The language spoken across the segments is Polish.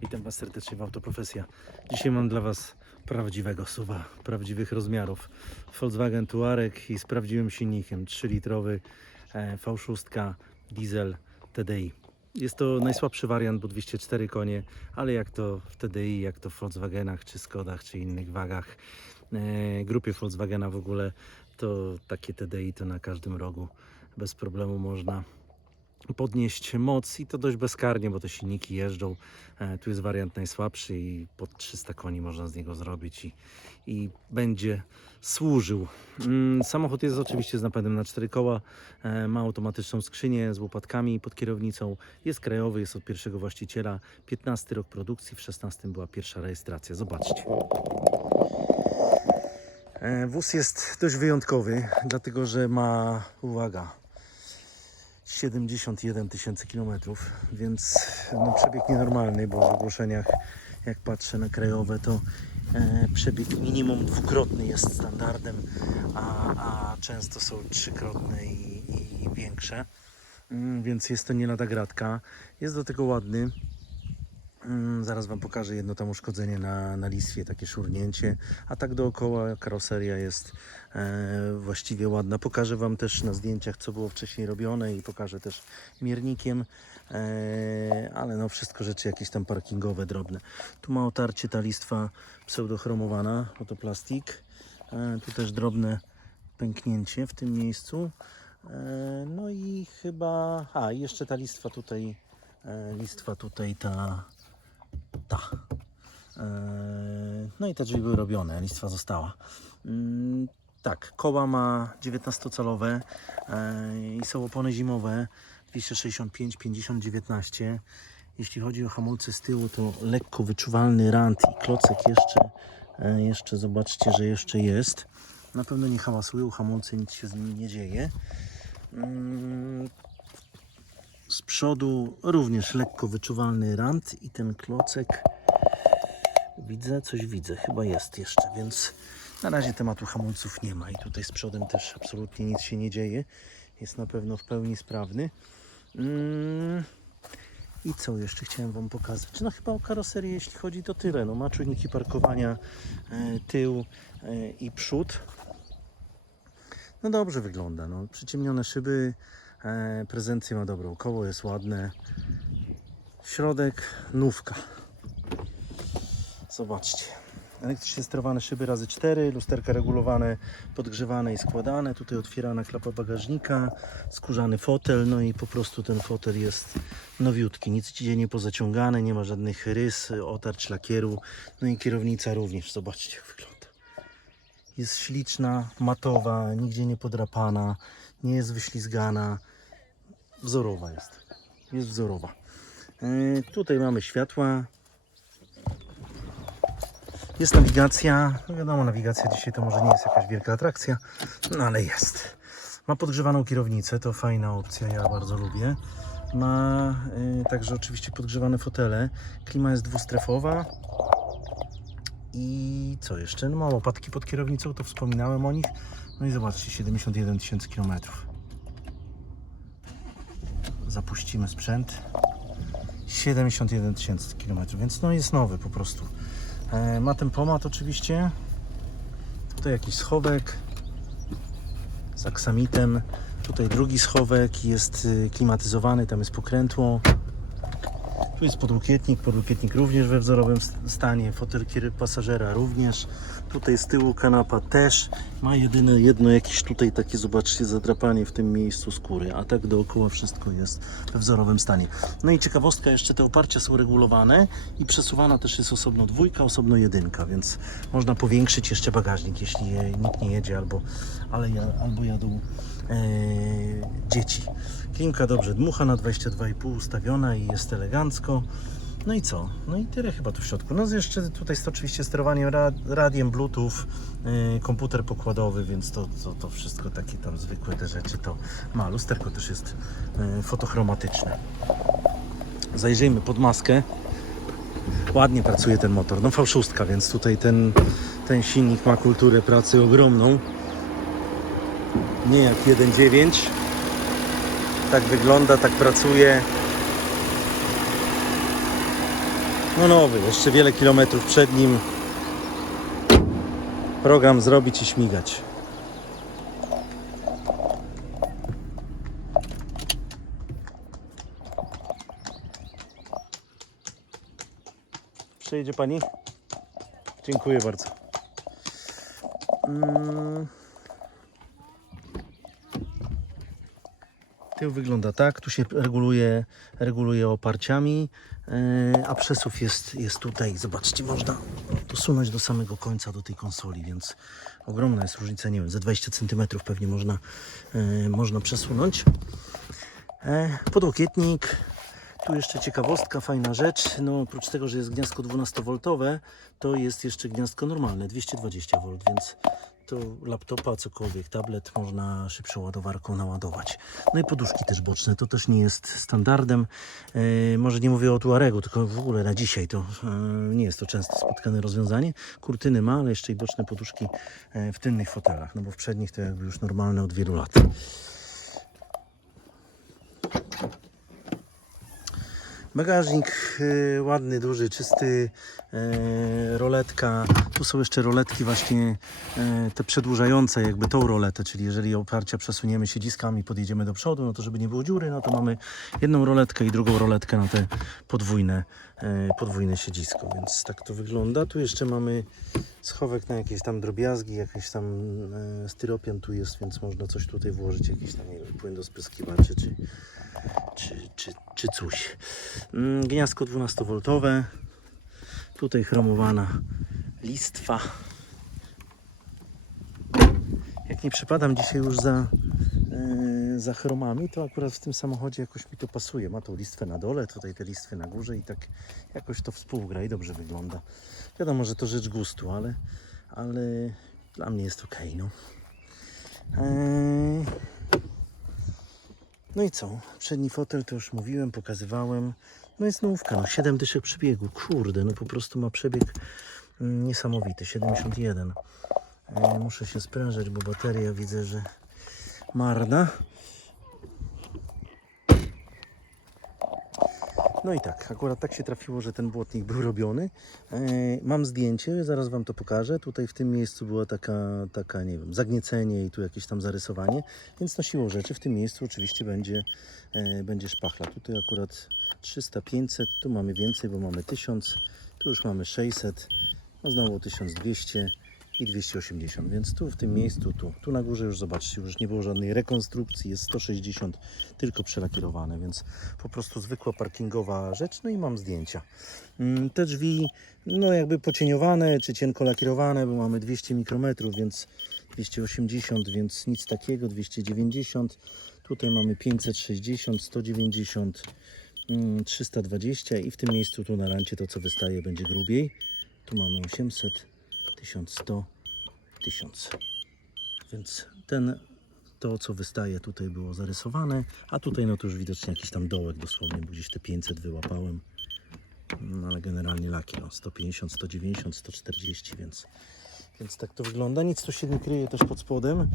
Witam Was serdecznie w Autoprofesja. Dzisiaj mam dla Was prawdziwego suwa, prawdziwych rozmiarów. Volkswagen Touareg i z prawdziwym silnikiem 3-litrowy e, V6 diesel TDI. Jest to najsłabszy wariant, bo 204 konie, ale jak to w TDI, jak to w Volkswagenach, czy Skodach, czy innych wagach, e, grupie Volkswagena w ogóle, to takie TDI to na każdym rogu bez problemu można podnieść moc i to dość bezkarnie, bo te silniki jeżdżą. E, Tu jest wariant najsłabszy i pod 300 koni można z niego zrobić i, i będzie służył. Mm, Samochód jest oczywiście z napędem na cztery koła, e, ma automatyczną skrzynię z łopatkami pod kierownicą, jest krajowy, jest od pierwszego właściciela, 15 rok produkcji, w 16 była pierwsza rejestracja. Zobaczcie. E, Wóz jest dość wyjątkowy, dlatego że ma, uwaga, 71 tysięcy kilometrów, więc no, przebieg nienormalny, bo w ogłoszeniach, jak patrzę na krajowe, to e, przebieg minimum dwukrotny jest standardem, a, a często są trzykrotne i, i większe, mm, więc jest to nie lada gratka. Jest do tego ładny. Mm, Zaraz Wam pokażę jedno tam uszkodzenie na, na listwie, takie szurnięcie, a tak dookoła karoseria jest e, właściwie ładna. Pokażę Wam też na zdjęciach, co było wcześniej robione i pokażę też miernikiem, e, ale no wszystko rzeczy jakieś tam parkingowe, drobne. Tu ma otarcie ta listwa pseudochromowana, bo to plastik. E, tu też drobne pęknięcie w tym miejscu. E, no i chyba, a jeszcze ta listwa tutaj, e, listwa tutaj ta ta. Eee, No i te drzwi były robione, listwa została. Mm, Tak, koła ma 19-calowe eee, i są opony zimowe 265, 50, 19. Jeśli chodzi o hamulce z tyłu, to lekko wyczuwalny rant i klocek jeszcze, e, jeszcze zobaczcie, że jeszcze jest. Na pewno nie hałasują hamulce, nic się z nimi nie dzieje. Z przodu również lekko wyczuwalny rant i ten klocek. Widzę, coś widzę, chyba jest jeszcze, więc na razie tematu hamulców nie ma i tutaj z przodem też absolutnie nic się nie dzieje. Jest na pewno w pełni sprawny. Mm. I co jeszcze chciałem Wam pokazać? No chyba o karoserię, jeśli chodzi, to tyle. No, ma czujniki parkowania, e, tył e, i przód. No dobrze wygląda. No. Przyciemnione szyby, e, prezencję ma dobrą. Koło jest ładne. Środek, nówka. Zobaczcie. Elektrycznie sterowane szyby razy 4, lusterka regulowane, podgrzewane i składane. Tutaj otwierana klapa bagażnika, skórzany fotel, no i po prostu ten fotel jest nowiutki. Nic ci nie pozaciągane, nie ma żadnych rys, otarć lakieru. No i kierownica również. Zobaczcie jak wygląda. Jest śliczna, matowa, nigdzie nie podrapana, nie jest wyślizgana. Wzorowa jest. Jest wzorowa. Yy, tutaj mamy światła. Jest nawigacja. No wiadomo, nawigacja dzisiaj to może nie jest jakaś wielka atrakcja, no ale jest. Ma podgrzewaną kierownicę, to fajna opcja, ja bardzo lubię. Ma yy, także oczywiście podgrzewane fotele. Klima jest dwustrefowa. I co jeszcze? No, ma łopatki pod kierownicą, to wspominałem o nich. No i zobaczcie, 71 tysięcy kilometrów. Zapuścimy sprzęt. 71 tysięcy kilometrów, więc no jest nowy po prostu. E, ma tempomat oczywiście. Tutaj jakiś schowek z aksamitem. Tutaj drugi schowek jest y, klimatyzowany, tam jest pokrętło. Tu jest podłokietnik, podłokietnik również we wzorowym st- stanie, fotel kiery- pasażera również. Tutaj z tyłu kanapa też. Ma jedyne jedno jakieś tutaj takie, zobaczcie, zadrapanie w tym miejscu skóry, a tak dookoła wszystko jest we wzorowym stanie. No i ciekawostka, jeszcze te oparcia są regulowane i przesuwana też jest osobno dwójka, osobno jedynka, więc można powiększyć jeszcze bagażnik, jeśli je, nikt nie jedzie albo, ale albo jadą e, dzieci. Klimka dobrze dmucha na 22,5 ustawiona i jest elegancko. No i co? No i tyle chyba tu w środku. No jeszcze tutaj jest oczywiście sterowanie ra- radiem, bluetooth, yy, komputer pokładowy, więc to, to, to wszystko takie tam zwykłe te rzeczy to ma. Lusterko też jest yy, fotochromatyczne. Zajrzyjmy pod maskę. Ładnie pracuje ten motor. No V6, więc tutaj ten, ten silnik ma kulturę pracy ogromną. Nie jak 1.9. Tak wygląda, tak pracuje. No nowy, jeszcze wiele kilometrów przed nim. Program zrobić i śmigać. Przyjedzie pani? Dziękuję bardzo. Mm. Tył wygląda tak, tu się reguluje, reguluje oparciami, yy, a przesuw jest, jest tutaj. Zobaczcie, można dosunąć do samego końca do tej konsoli, więc ogromna jest różnica, nie wiem, ze 20 cm pewnie można, yy, można przesunąć. E, Podłokietnik, tu jeszcze ciekawostka, fajna rzecz. No, oprócz tego, że jest gniazdko 12V, to jest jeszcze gniazdko normalne 220V, więc to laptopa, cokolwiek, tablet można szybszą ładowarką naładować. No i poduszki też boczne, to też nie jest standardem. E, może nie mówię o Tuaregu, tylko w ogóle na dzisiaj to e, nie jest to często spotkane rozwiązanie. Kurtyny ma, ale jeszcze i boczne poduszki e, w tylnych fotelach, no bo w przednich to jakby już normalne od wielu lat. Bagażnik ładny, duży, czysty, roletka. Tu są jeszcze roletki właśnie y, te przedłużające jakby tą roletę, czyli jeżeli oparcia przesuniemy siedziskami, podjedziemy do przodu, no to żeby nie było dziury, no to mamy jedną roletkę i drugą roletkę na te podwójne, y, podwójne siedzisko, więc tak to wygląda. Tu jeszcze mamy schowek na jakieś tam drobiazgi, jakiś tam styropian tu jest, więc można coś tutaj włożyć, jakiś tam, nie wiem, płyn do spryskiwaczy, czy czy, czy, czy coś. Mm, Gniazdko 12V. Tutaj chromowana listwa. Jak nie przypadam dzisiaj już za, yy, za chromami, to akurat w tym samochodzie jakoś mi to pasuje. Ma tą listwę na dole, tutaj te listwy na górze i tak jakoś to współgra i dobrze wygląda. Wiadomo, że to rzecz gustu, ale, ale dla mnie jest ok. No. Eee, no i co? Przedni fotel to już mówiłem, pokazywałem. No jest nówka, no 7 dyszek przebiegu. Kurde, no po prostu ma przebieg mm, niesamowity, 71. E, muszę się sprężać, bo bateria widzę, że marna. No i tak, akurat tak się trafiło, że ten błotnik był robiony. E, mam zdjęcie, zaraz Wam to pokażę. Tutaj w tym miejscu była taka, taka, nie wiem, zagniecenie i tu jakieś tam zarysowanie. Więc na siłą rzeczy w tym miejscu oczywiście będzie, e, będzie szpachla. Tutaj akurat 300, 500, tu mamy więcej, bo mamy 1000, tu już mamy 600, no znowu 1200 i 280, więc tu w tym miejscu, tu, tu na górze już zobaczcie, już nie było żadnej rekonstrukcji, jest 160, tylko przelakierowane, więc po prostu zwykła parkingowa rzecz, no i mam zdjęcia. Mm, Te drzwi, no jakby pocieniowane, czy cienko lakierowane, bo mamy 200 mikrometrów, więc 280, więc nic takiego, 290, tutaj mamy 560, 190, mm, 320 i w tym miejscu tu na rancie to co wystaje będzie grubiej, tu mamy 800, 1100, 1000. Więc ten, to co wystaje tutaj było zarysowane, a tutaj no to już widocznie jakiś tam dołek dosłownie, bo gdzieś te 500 wyłapałem. No ale generalnie laki, no 150, 190, 140, więc, więc tak to wygląda. Nic tu się nie kryje też pod spodem, eee,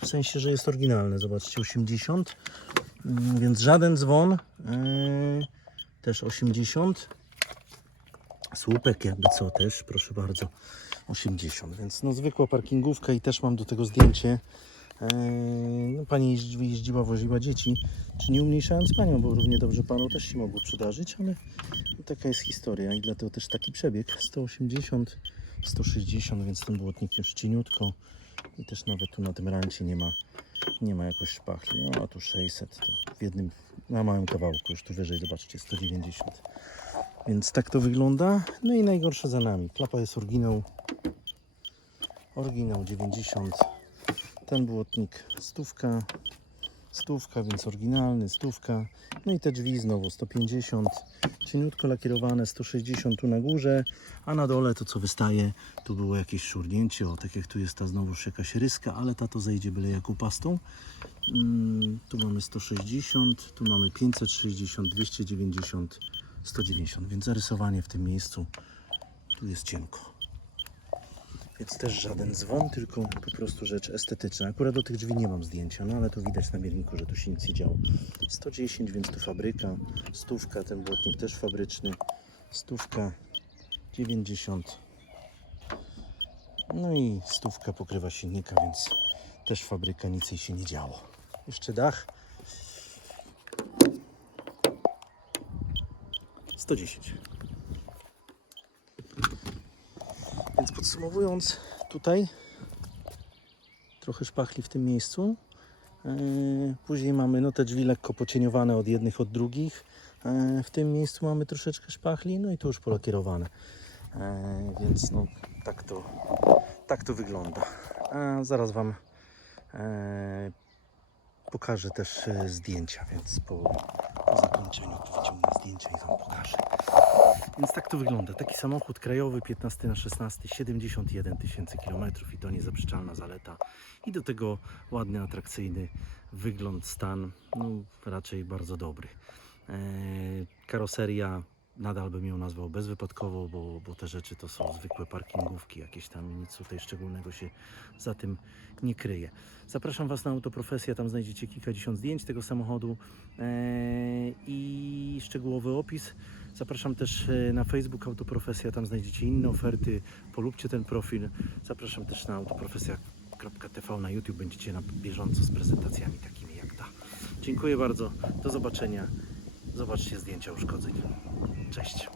w sensie, że jest oryginalne. Zobaczcie, 80, mm, więc żaden dzwon, eee, też 80. Słupek jakby co też, proszę bardzo, 80, więc no zwykła parkingówka i też mam do tego zdjęcie. Eee, no, pani jeździ, jeździła, woziła dzieci, czy nie umniejszając panią, bo równie dobrze panu też się mogło przydarzyć, ale no, taka jest historia i dlatego też taki przebieg. 180, 160, więc ten błotnik już cieniutko. I też nawet tu na tym rancie nie ma, nie ma jakoś szpachli. No a tu 600, to w jednym, na małym kawałku, już tu wyżej zobaczcie 190. Więc tak to wygląda. No i najgorsze za nami. Klapa jest oryginał. Oryginał 90. Ten błotnik stówka. Stówka, więc oryginalny, stówka. No i te drzwi znowu 150. Cieniutko lakierowane, 160 tu na górze, a na dole to co wystaje, tu było jakieś szurnięcie. O, tak jak tu jest ta znowuż jakaś ryska, ale ta to zejdzie byle jaką pastą. Mm, tu mamy 160, tu mamy 560, 290. 190, więc zarysowanie w tym miejscu tu jest cienko. Więc też żaden dzwon, tylko po prostu rzecz estetyczna. Akurat do tych drzwi nie mam zdjęcia, no ale to widać na mierniku, że tu się nic nie działo. 110, więc tu fabryka. Stówka, ten błotnik też fabryczny. Stówka, 90. No i stówka pokrywa silnika, więc też fabryka, nic jej się nie działo. Jeszcze dach. 110. Więc podsumowując, tutaj trochę szpachli w tym miejscu. Yy, Później mamy no, te drzwi lekko pocieniowane od jednych od drugich. Yy, W tym miejscu mamy troszeczkę szpachli, no i tu już polakierowane. Yy, Więc no, tak, to, tak to wygląda. Zaraz Wam pokażę też zdjęcia, więc po, to wyciągnę zdjęcia i Wam pokażę. Więc tak to wygląda. Taki samochód krajowy 15 na 16 71 tysięcy kilometrów i to niezaprzeczalna zaleta. I do tego ładny, atrakcyjny wygląd, stan, no raczej bardzo dobry. Eee, karoseria nadal bym ją nazwał bezwypadkową, bo, bo te rzeczy to są zwykłe parkingówki, jakieś tam nic tutaj szczególnego się za tym nie kryje. Zapraszam Was na Autoprofesję, tam znajdziecie kilkadziesiąt zdjęć tego samochodu eee, i szczegółowy opis. Zapraszam też e, na Facebook Autoprofesja, tam znajdziecie inne oferty. Polubcie ten profil. Zapraszam też na autoprofesja.tv na YouTube. Będziecie na bieżąco z prezentacjami takimi jak ta. Dziękuję bardzo. Do zobaczenia. Zobaczcie zdjęcia uszkodzeń. Cześć.